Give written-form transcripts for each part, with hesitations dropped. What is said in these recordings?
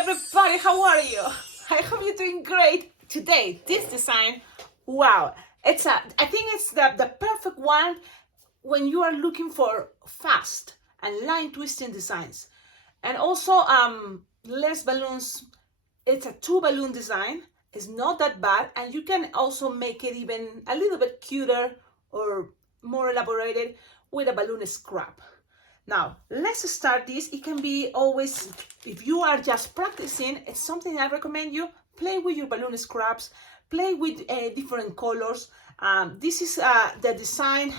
everybody, how are you? I hope you're doing great. Today, this design, wow, I think it's the perfect one when you are looking for fast and line twisting designs. And also less balloons. It's a 2-balloon design. It's not that bad, and you can also make it even a little bit cuter or more elaborated with a balloon scrap. Now, let's start this. It can be always, if you are just practicing, it's something I recommend you, play with your balloon scraps, play with different colors. This is the design.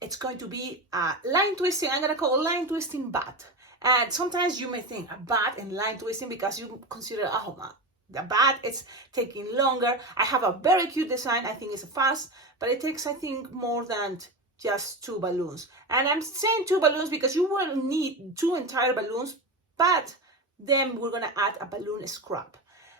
It's going to be line twisting. I'm gonna call line twisting bat. And sometimes you may think a bat and line twisting because you consider, oh man, the bat is taking longer. I have a very cute design. I think it's fast, but it takes, I think, more than just 2 balloons. And I'm saying 2 balloons because you will need 2 entire balloons, but then we're gonna add a balloon scrap.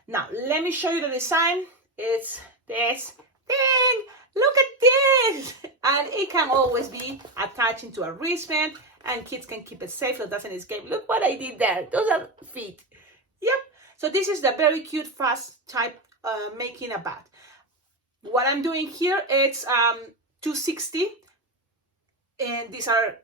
Now, let me show you the design. It's this thing. Look at this. And it can always be attached into a wristband, and kids can keep it safe so it doesn't escape. Look what I did there. Those are feet. Yep. So this is the very cute, fast type making a bat. What I'm doing here, it's 260. And these are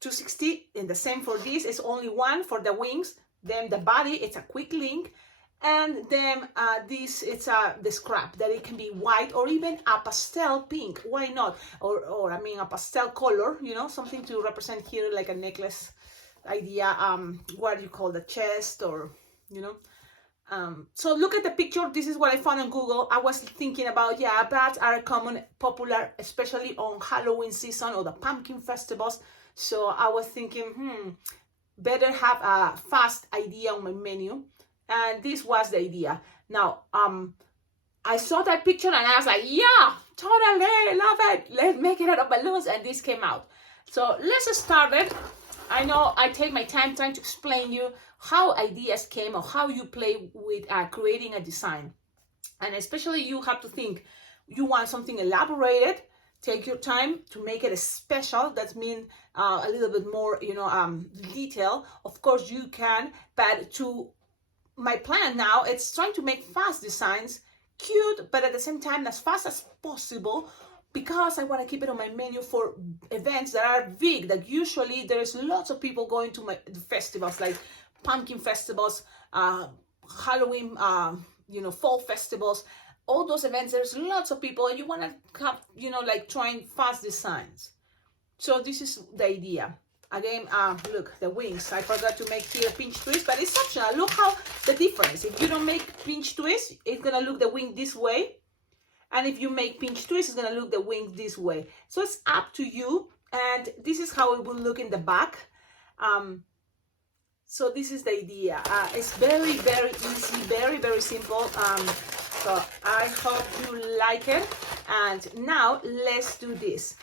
260, and the same for this. It's only one for the wings. Then the body, it's a quick link. And then this, it's the scrap, that it can be white or even a pastel pink. Why not? Or I mean a pastel color, you know, something to represent here, like a necklace idea. What do you call the chest, or you know. So look at the picture. This is what I found on Google. I was thinking about, yeah, bats are common, popular, especially on Halloween season or the pumpkin festivals. So I was thinking, better have a fast idea on my menu. And this was the idea. Now, I saw that picture and I was like, yeah, totally, love it. Let's make it out of balloons. And this came out. So let's start it. I know I take my time trying to explain you how ideas came or how you play with creating a design. And especially you have to think, you want something elaborated, take your time to make it special. That means a little bit more, you know, detail. Of course you can, but my plan now, it's trying to make fast designs, cute, but at the same time as fast as possible, because I want to keep it on my menu for events that are big, that usually there's lots of people going to the festivals, like pumpkin festivals, Halloween, you know, fall festivals, all those events, there's lots of people, and you want to have, you know, like trying fast designs. So this is the idea. Again, look, the wings. I forgot to make here pinch twist, but it's optional. Look how the difference. If you don't make pinch twist, it's gonna look the wing this way. And if you make pinch twist, it's gonna look the wing this way. So it's up to you. And this is how it will look in the back. So this is the idea. It's very, very easy, very, very simple. So I hope you like it. And now let's do this.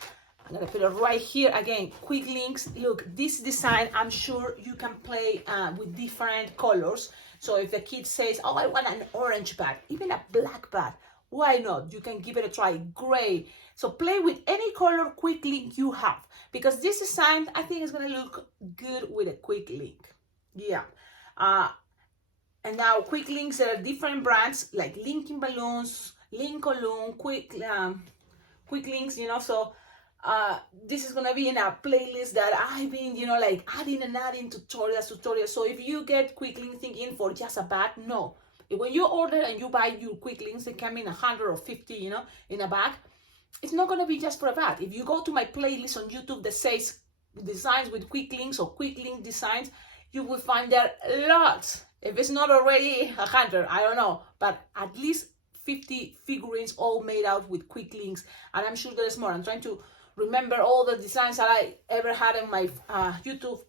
I'm gonna put it right here. Again, quick links. Look, this design, I'm sure you can play with different colors. So if the kid says, oh, I want an orange bat, even a black bat, why not? You can give it a try. Gray. So play with any color quick link you have, because this design, I think, is gonna look good with a quick link. Yeah. And now quick links, there are different brands like Linking Balloons, Lincoln, quick links, you know. So this is gonna be in a playlist that I've been, you know, like adding tutorials. So if you get quick link thinking for just a bat, no. When you order and you buy your quick links, they come in 100 or 50, you know, in a bag. It's not gonna be just for a bat. If you go to my playlist on YouTube that says designs with quick links or quick link designs, you will find there lots. If it's not already 100, I don't know, but at least 50 figurines all made out with quick links. And I'm sure there's more. I'm trying to remember all the designs that I ever had in my YouTube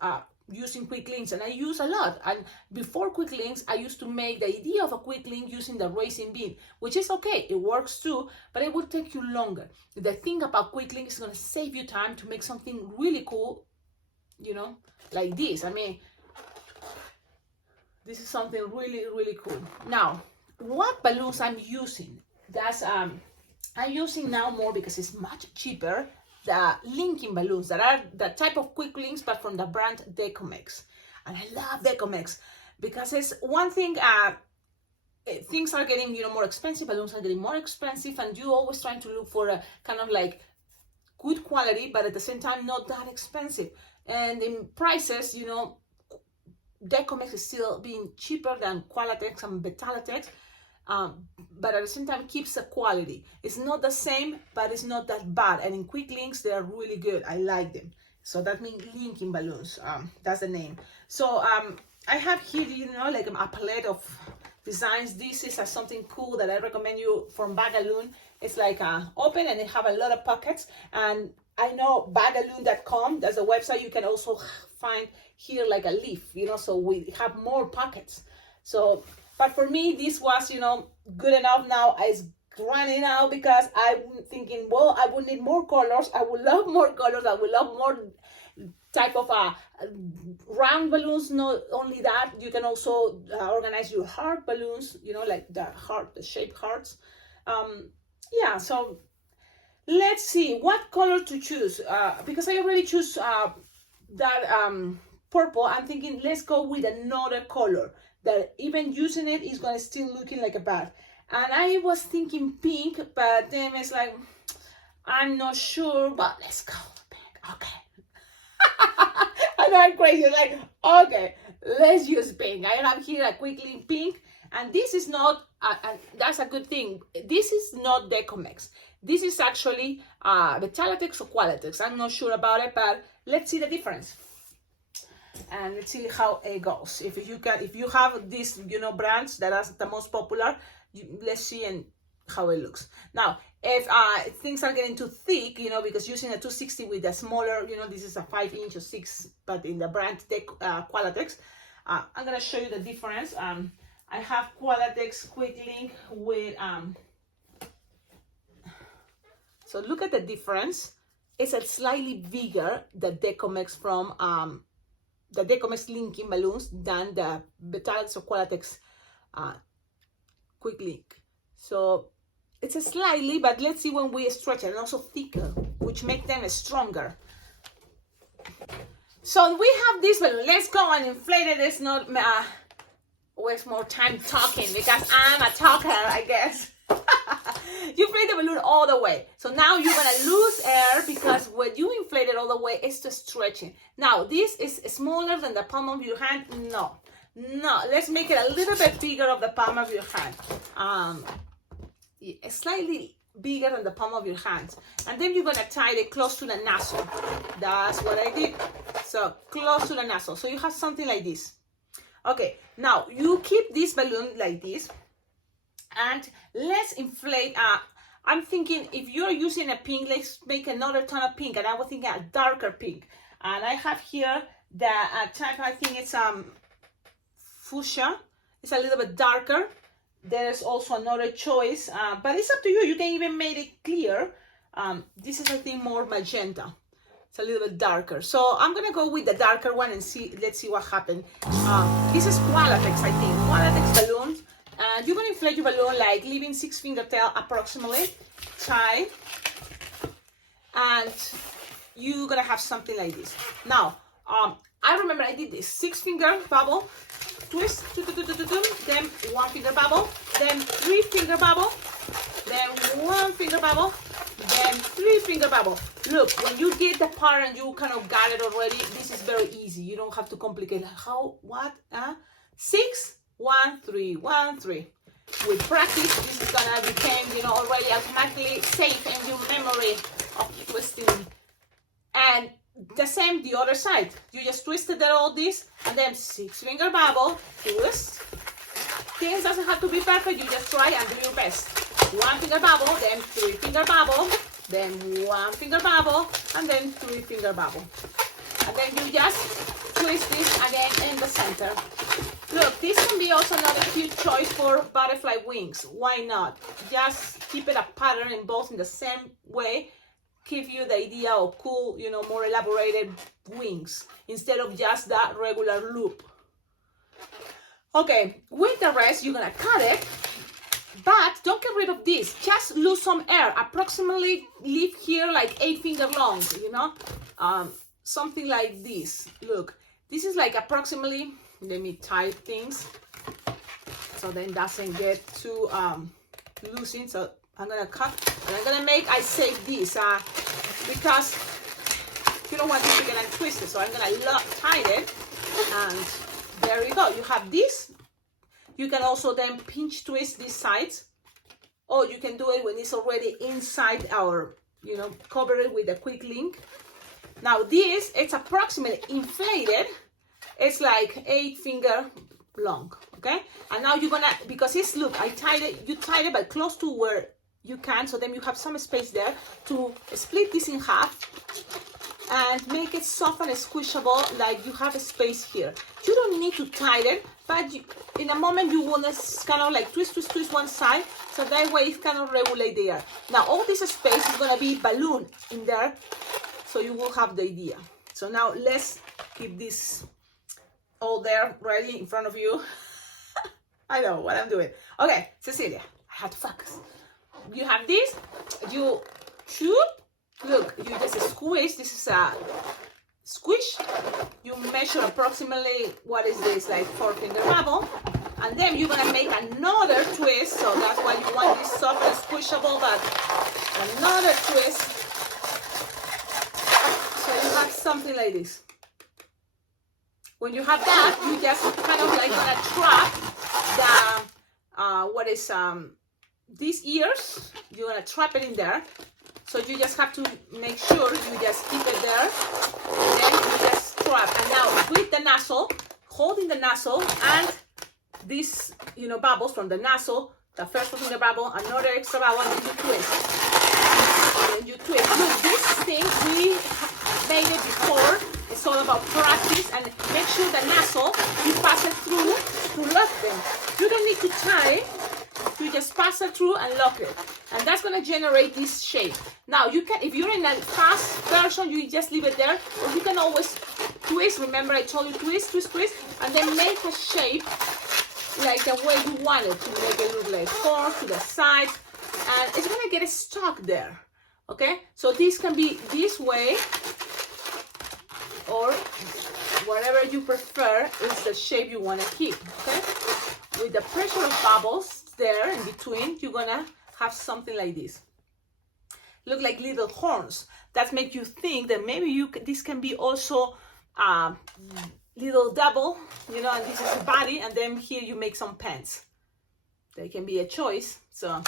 using quick links, and I use a lot. And before quick links, I used to make the idea of a quick link using the racing beam, which is okay, it works too, but it will take you longer. The thing about quick links is going to save you time to make something really cool, you know, like this. I mean, this is something really, really cool. Now, what balloons I'm using? That's I'm using now more because it's much cheaper, the linking balloons that are the type of quick links, but from the brand Decomex. And I love Decomex. because it's one thing, things are getting, you know, more expensive, balloons are getting more expensive, and you always trying to look for a kind of like good quality, but at the same time not that expensive. And in prices, you know, Decomex is still being cheaper than Qualatex and Betalatex, but at the same time keeps the quality. It's not the same, but it's not that bad. And in quick links, they are really good. I like them. So that means linking balloons. That's the name. So I have here, you know, like a palette of designs. This is something cool that I recommend you from Bagaloon. It's like open and it have a lot of pockets. And I know bagaloon.com, that's a website. You can also find here like a leaf, you know, so we have more pockets. So, but for me, this was, you know, good enough. Now it's running out because I'm thinking, well, I would need more colors. I would love more colors. I would love more type of round balloons. Not only that, you can also organize your heart balloons, you know, like the heart, the shaped hearts. Yeah, so let's see what color to choose, because I already choose that purple. I'm thinking let's go with another color that even using it is gonna still looking like a bad. And I was thinking pink, but then it's like I'm not sure, but let's go with pink. Okay. I know I'm crazy, like okay, let's use pink. I have here a quickly pink, and this is not and that's a good thing, this is not Decomex. This is actually Betalatex or Qualatex. I'm not sure about it, but let's see the difference. And let's see how it goes. If you have these, you know, brands that are the most popular, let's see and how it looks. Now, if things are getting too thick, you know, because using a 260 with a smaller, you know, this is a 5-inch or 6, but in the brand Qualatex, I'm gonna show you the difference. I have Qualatex Quick Link with so look at the difference. It's a slightly bigger the Decomex from the Decomex linking balloons than the Betalatex or Qualatex Quick Link. So it's a slightly, but let's see when we stretch it, and also thicker, which make them stronger. So we have this balloon. Let's go and inflate it. It's not waste more time talking because I'm a talker, I guess. You inflate the balloon all the way. So now you're gonna lose air because when you inflate it all the way, it's just stretching. Now this is smaller than the palm of your hand. No, let's make it a little bit bigger of the palm of your hand. Slightly bigger than the palm of your hands. And then you're gonna tie it close to the nozzle. That's what I did. So close to the nozzle. So you have something like this. Okay, now you keep this balloon like this. And let's inflate. I'm thinking if you're using a pink, let's make another ton of pink. And I was thinking a darker pink. And I have here the type, I think it's fuchsia. It's a little bit darker. There's also another choice, but it's up to you. You can even make it clear. This is, I think, more magenta. It's a little bit darker. So I'm gonna go with the darker one and see. Let's see what happens. This is Qualatex, I think. Qualatex balloons. And you're gonna inflate your balloon like leaving 6 fingertail approximately, tie, and you're gonna have something like this. Now, I remember I did this 6-finger bubble, twist, then 1-finger bubble, then 3-finger bubble, then 1-finger bubble, then 3-finger bubble. Look, when you get the pattern, you kind of got it already. This is very easy. You don't have to complicate. How? What? 6, 1, 3, 1, 3. With practice, this is gonna become, you know, already automatically safe in your memory of twisting. And the same the other side. You just twisted all this, and then 6-finger bubble, twist. Things doesn't have to be perfect. You just try and do your best. 1-finger bubble, then 3-finger bubble, then 1-finger bubble, and then 3-finger bubble. And then you just twist this again in the center. Look, this can be also another cute choice for butterfly wings. Why not? Just keep it a pattern in both in the same way. Give you the idea of cool, you know, more elaborated wings instead of just that regular loop. Okay, with the rest, you're gonna cut it, but don't get rid of this. Just lose some air. Approximately leave here like 8-finger long, you know, something like this. Look, this is like approximately let me tie things so then doesn't get too loosened. So I'm gonna cut and I'm gonna make, I save this because you don't want this to get untwisted. So I'm gonna tie it, and there you go. You have this. You can also then pinch twist these sides, or you can do it when it's already inside our, you know, cover it with a quick link. Now this, it's approximately inflated. It's like 8 finger long, okay? And now you're gonna, because it's, look, I tied it, you tied it but close to where you can, so then you have some space there to split this in half and make it soft and squishable, like you have a space here. You don't need to tie it, but you, in a moment you want to kind of like twist one side, so that way it kind of regulate the air. Now all this space is gonna be balloon in there, so you will have the idea. So now let's keep this all there ready in front of you. I know what I'm doing. Okay, Cecilia, I had to focus. You have this, you shoot, look, you just squish, this is a squish, you measure approximately, what is this, like 4 finger bubble, and then you're gonna make another twist, so that's why you want this soft and squishable, but another twist, so you have something like this. When you have that, you just kind of like gonna trap the, these ears, you're gonna trap it in there. So you just have to make sure you just keep it there, and then you just trap. And now with the nozzle, holding the nozzle and these, you know, bubbles from the nozzle, the first one in the bubble, another extra bubble, and then you twist. And then you twist. Look, this thing, we made it before. It's all about practice, and make sure the nozzle, you pass it through to lock them. You don't need to tie, you just pass it through and lock it. And that's gonna generate this shape. Now you can, if you're in a fast version, you just leave it there, or you can always twist. Remember I told you twist, and then make a shape like the way you want it, to make it look like four to the sides, and it's gonna get stuck there, okay? So this can be this way, or whatever you prefer is the shape you want to keep, okay? With the pressure of bubbles there in between, you're gonna have something like this. Look like little horns. That make you think that maybe this can be also little double, you know, and this is the body, and then here you make some pants. They can be a choice, so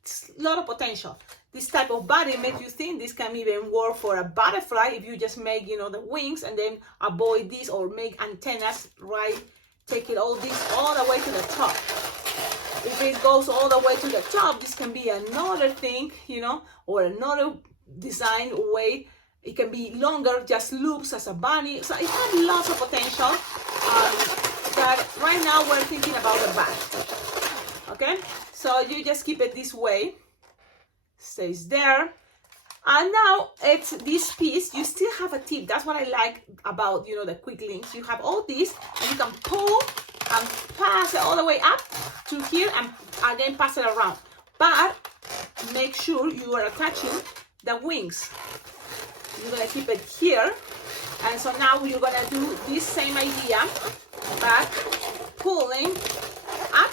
it's a lot of potential. This type of body makes you think this can even work for a butterfly if you just make, you know, the wings and then avoid this, or make antennas, right? Take it all this all the way to the top. If it goes all the way to the top, this can be another thing, you know, or another design way. It can be longer, just loops as a bunny. So it has lots of potential. But right now we're thinking about the back. Okay, so you just keep it this way. Stays there, and now it's this piece. You still have a tip. That's what I like about, you know, the quick links. You have all this, and you can pull and pass it all the way up to here, and again pass it around. But make sure you are attaching the wings. You're gonna keep it here, and so now you're gonna do this same idea, back, pulling up.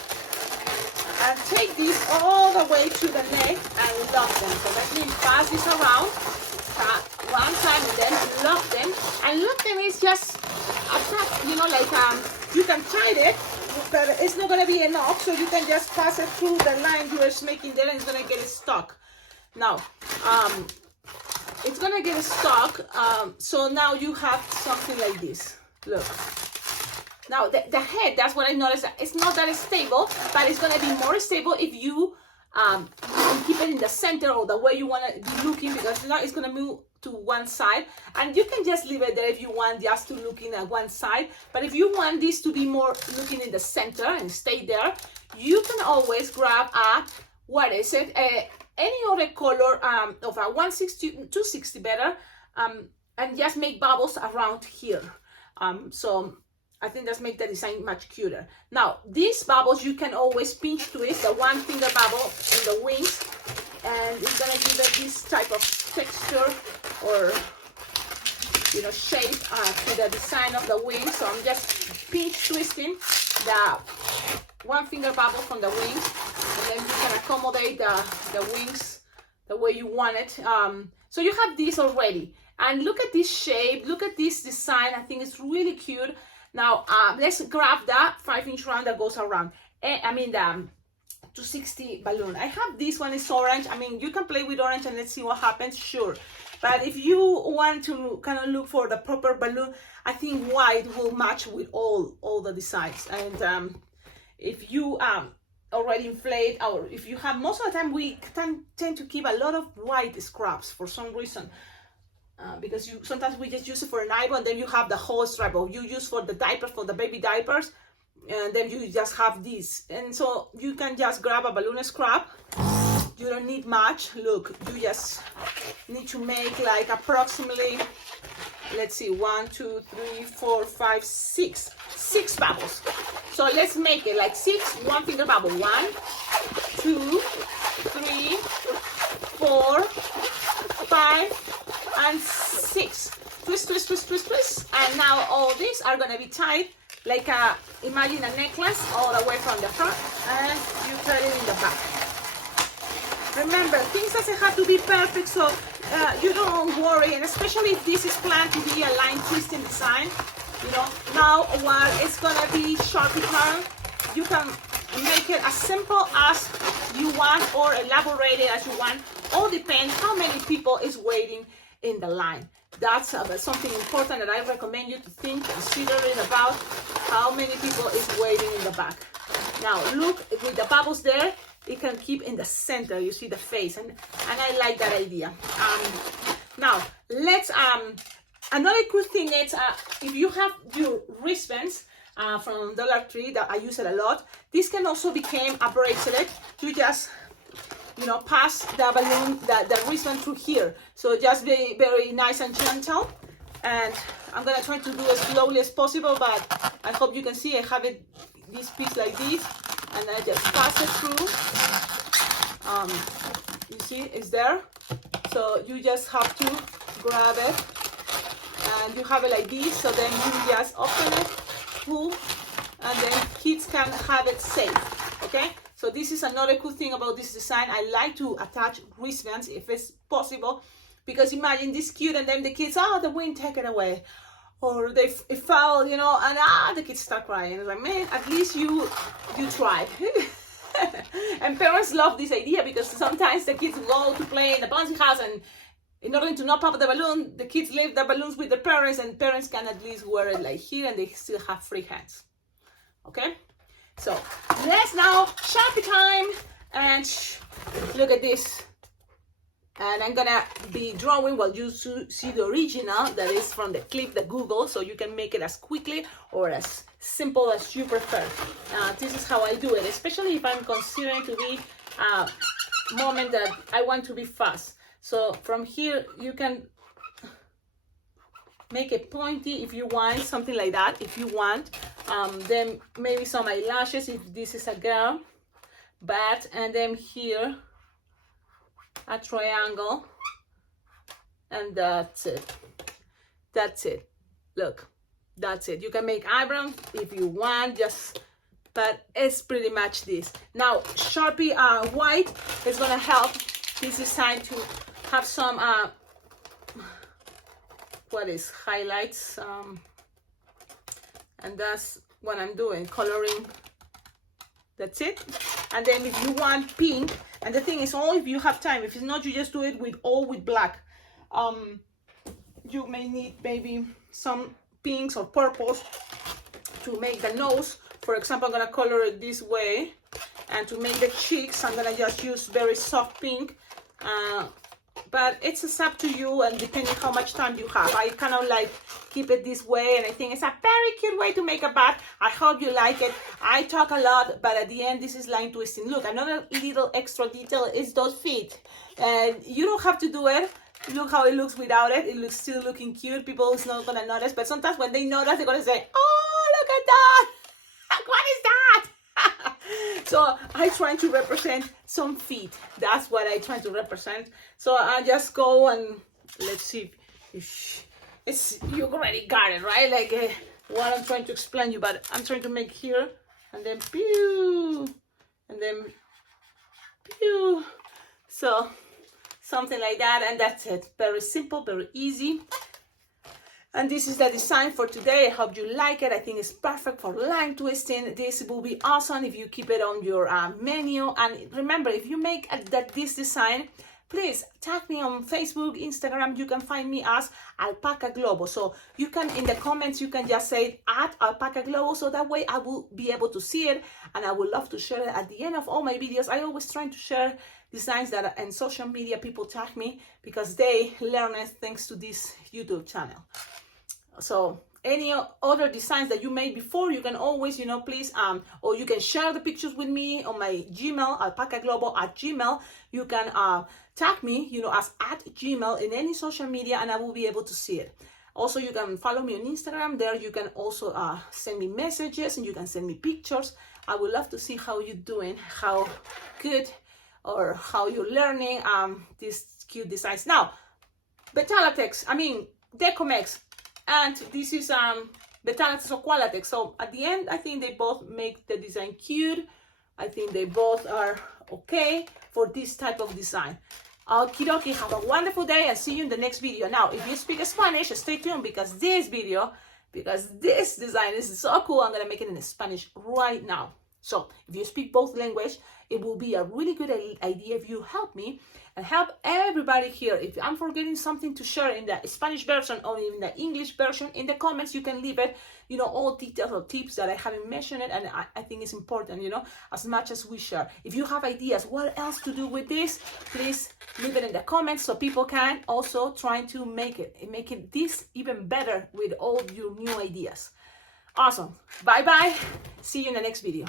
And take this all the way to the neck and lock them. So let me pass this around one time and then lock them. And lock them is just attach, you know, like you can tie it, but it's not gonna be enough. So you can just pass it through the line you are making there, and it's gonna get stuck. Now, it's gonna get stuck. So now you have something like this. Look. Now the head, that's what I noticed, it's not that stable, but it's gonna be more stable if you keep it in the center, or the way you wanna be looking, because now it's gonna move to one side, and you can just leave it there if you want just to look in at one side. But if you want this to be more looking in the center and stay there, you can always grab a, what is it, any other color of a 160, 260 better, and just make bubbles around here. So I think that's make the design much cuter. Now, these bubbles, you can always pinch twist the 1 finger bubble in the wings, and it's gonna give it this type of texture, or, you know, shape to the design of the wings. So I'm just pinch twisting the one finger bubble from the wings, and then you can accommodate the wings the way you want it. So you have this already, and look at this shape, look at this design. I think it's really cute. Now let's grab that 5-inch round that goes around. I mean the 260 balloon. I have this one, is orange. I mean, you can play with orange and let's see what happens, sure. But if you want to kind of look for the proper balloon, I think white will match with all the designs. And if you already inflate, or if you have, most of the time we tend to keep a lot of white scraps for some reason. Because sometimes we just use it for an eyeball, and then you have the whole stripe, or you use for the diapers, for the baby diapers, and then you just have this. And so you can just grab a balloon scrap. You don't need much. Look, you just need to make like approximately, let's see, 1, 2, 3, 4, 5, 6 bubbles. So let's make it like 6 one finger bubble. 1, 2, 3, 4, 5, and 6. Twist, twist, twist, twist, twist. And now all these are gonna be tied like imagine a necklace all the way from the front, and you tie it in the back. Remember, things doesn't have to be perfect, so you don't worry, and especially if this is planned to be a line twisting design, you know. Now, while it's gonna be Sharpie time, you can make it as simple as you want or elaborate it as you want. All depends how many people is waiting in the line. That's something important that I recommend you to think, considering about how many people is waiting in the back. Now, look, with the bubbles there, it can keep in the center. You see the face, and I like that idea. Now let's another cool thing is if you have your wristbands from Dollar Tree, that I use it a lot, this can also become a bracelet. You just, you know, pass the balloon, the wristband through here. So just very, very nice and gentle. And I'm gonna try to do as slowly as possible, but I hope you can see I have it, this piece like this, and I just pass it through. You see, it's there. So you just have to grab it, and you have it like this. So then you just open it, pull, and then kids can have it safe. Okay. So this is another cool thing about this design. I like to attach wristbands if it's possible, because imagine this cute, and then the kids, the wind take it away, or it fell, you know, and the kids start crying. It's like, man, at least you tried. And parents love this idea, because sometimes the kids go to play in the bouncy house, and in order to not pop the balloon, the kids leave the balloons with the parents, and parents can at least wear it like here, and they still have free hands. Okay, so let's now Sharpie time, and look at this. And I'm gonna be drawing, well, you see the original that is from the clip that Google, so you can make it as quickly or as simple as you prefer. This is how I do it, especially if I'm considering to be a moment that I want to be fast. So from here, you can make it pointy if you want, something like that, if you want. Then maybe some eyelashes if this is a girl, bat, and then here, a triangle, and that's it. That's it. Look, that's it. You can make eyebrows if you want, but it's pretty much this. Now Sharpie white is gonna help this design to have some highlights, and that's what I'm doing, coloring. That's it. And then if you want pink, and the thing is, only if you have time. If it's not, you just do it with black. You may need maybe some pinks or purples to make the nose. For example, I'm gonna color it this way, and to make the cheeks, I'm gonna just use very soft pink. But it's up to you, and depending how much time you have. I kind of like keep it this way, and I think it's a very cute way to make a bat. I hope you like it. I talk a lot, but at the end, this is line twisting. Look, another little extra detail is those feet. And you don't have to do it. Look how it looks without it. It looks still looking cute. People is not gonna notice, but sometimes when they notice, they're gonna say, "Oh, look at that! What is that?" So I try to represent some feet. That's what I try to represent. So I just go and let's see if it's, you already got it, right? Like what I'm trying to explain you, but I'm trying to make here, and then pew, and then pew. So something like that, and that's it. Very simple, very easy. And this is the design for today. I hope you like it. I think it's perfect for line twisting. This will be awesome if you keep it on your menu. And remember, if you make this design, please tag me on Facebook, Instagram. You can find me as Alpacaglobo. So you can, in the comments, you can just say @Alpacaglobo. So that way I will be able to see it. And I would love to share it at the end of all my videos. I always try to share designs that in social media people tag me because they learn it thanks to this YouTube channel. So any other designs that you made before, you can always, please, or you can share the pictures with me on my Gmail, alpacaglobo@gmail. You can tag me, as @gmail in any social media, and I will be able to see it. Also, you can follow me on Instagram. There you can also send me messages, and you can send me pictures. I would love to see how you're doing, how good or how you're learning these cute designs. Now, Betalatex, Decomex, and this is Betalatex or Qualatex. So at the end, I think they both make the design cute. I think they both are okay for this type of design. Okie dokie, have a wonderful day and see you in the next video. Now, if you speak Spanish, stay tuned because this design is so cool. I'm gonna make it in Spanish right now. So if you speak both language, it will be a really good idea if you help me and help everybody here. If I'm forgetting something to share in the Spanish version or in the English version, in the comments you can leave it, all details or tips that I haven't mentioned it, and I think it's important, as much as we share. If you have ideas what else to do with this, please leave it in the comments so people can also try to make it this even better with all your new ideas. Awesome. Bye bye. See you in the next video.